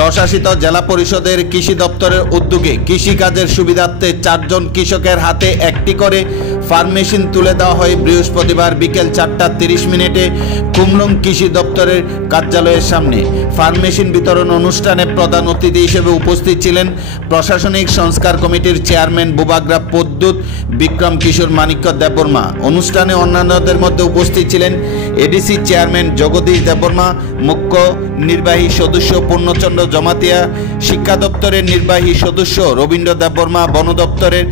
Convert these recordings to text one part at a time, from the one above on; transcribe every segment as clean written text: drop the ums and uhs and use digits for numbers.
স্বশাসিত জেলা পরিষদের কৃষি দপ্তরের উদ্যোগে কৃষিকাজের সুবিধার্থে 4 জন কৃষকের হাতে একটি করে ফার্ম মেশিন তুলে দেওয়া হয় বৃহস্পতিবার বিকেল 4:30 কুমলুং কৃষি দপ্তরের কার্যালয়ের সামনে। ফার্ম মেশিন বিতরণ অনুষ্ঠানে প্রধান অতিথি হিসেবে উপস্থিত ছিলেন প্রশাসনিক সংস্কার কমিটির চেয়ারম্যান বুবাগ্রা পদ্মুত বিক্রম কিশোর মানিক্য দেববর্মা। অনুষ্ঠানে অন্যান্যদের মধ্যে উপস্থিত ছিলেন এডিসি চেয়ারম্যান জগদীশ দেববর্মা, মুখ্য নির্বাহী সদস্য পূর্ণচন্দ্র জমাতিয়া, শিক্ষা দপ্তরের নির্বাহী সদস্য রবীন্দ্র দেববর্মা, বন দপ্তরের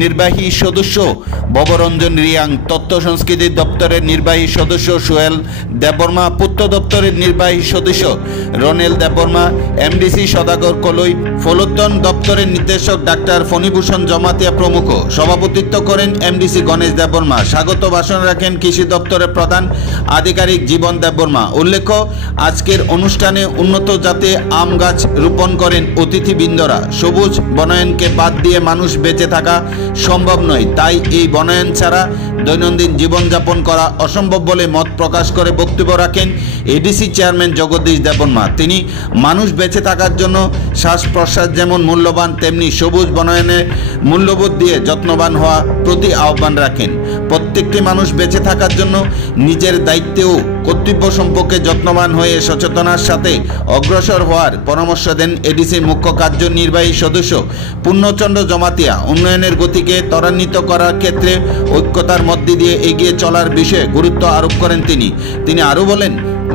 নির্বাহী সদস্য ভবরঞ্জন রিয়াং, তথ্য সংস্কৃতি দপ্তরের নির্বাহী সদস্য সোহেল দেববর্মা, পূর্ত দপ্তরের নির্বাহী সদস্য রনেল দেববর্মা, এমডিসি সদাগর কলই, ফলোদ্দন দপ্তরের নির্দেশক ডাক্তার ফণীভূষণ জমাতিয়া প্রমুখ। সভাপতিত্ব করেন এমডিসি গণেশ দেববর্মা। স্বাগত ভাষণ রাখেন কৃষি দপ্তরের প্রধান আধিকারিক জীবন দেববর্মা। উল্লেখ্য, আজকের অনুষ্ঠানে উন্নত জাতের আম গাছ রোপণ করেন অতিথিবৃন্দরা। সবুজ বনায়নকে বাদ দিয়ে মানুষ বেঁচে থাকা সম্ভব নয়, তাই এই বনায়ন ছাড়া দৈনন্দিন জীবনযাপন করা অসম্ভব বলে মত প্রকাশ করে বক্তব্য রাখেন এডিসি চেয়ারম্যান জগদীশ দেববর্মা। তিনি মানুষ বেঁচে থাকার জন্য শ্বাস প্রশ্বাস যেমন মূল্যবান, তেমনি সবুজ বনায়নের মূল্যবোধ দিয়ে যত্নবান হওয়া প্রতি আহ্বান রাখেন। প্রত্যেকটি মানুষ বেঁচে থাকার জন্য নিজের দায়িত্ব ও কর্তব্য সম্পর্কে যত্নবান হয়ে সচেতনার সাথে অগ্রসর হওয়ার পরামর্শ দেন এডিসি মুখ্য কার্যনির্বাহী সদস্য পূর্ণচন্দ্র জমাতিয়া। উন্নয়নের গতিকে ত্বরান্বিত করার ক্ষেত্রে ঐক্যতার মধ্যে দিয়ে এগিয়ে চলার বিষয়ে গুরুত্ব আরোপ করেন তিনি আরও বলেন,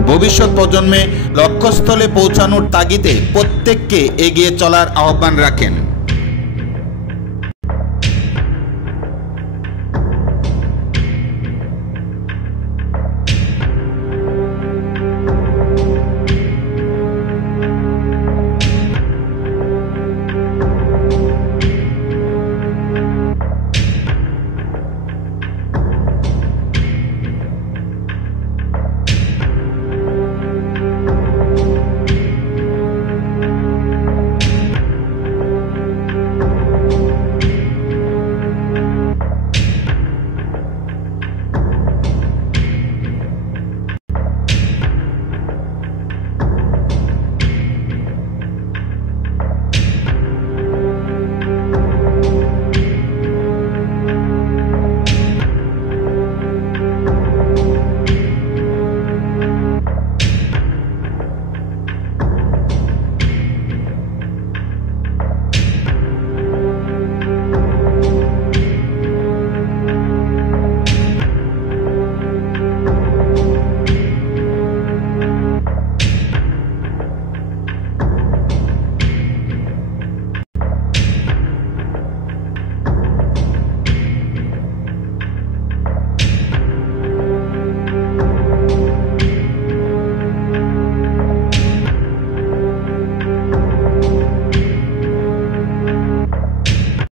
ভবিষ্যৎ প্রজন্মে লক্ষ্যস্থলে পৌঁছানোর তাগিদে প্রত্যেককে এগিয়ে চলার আহ্বান রাখেন।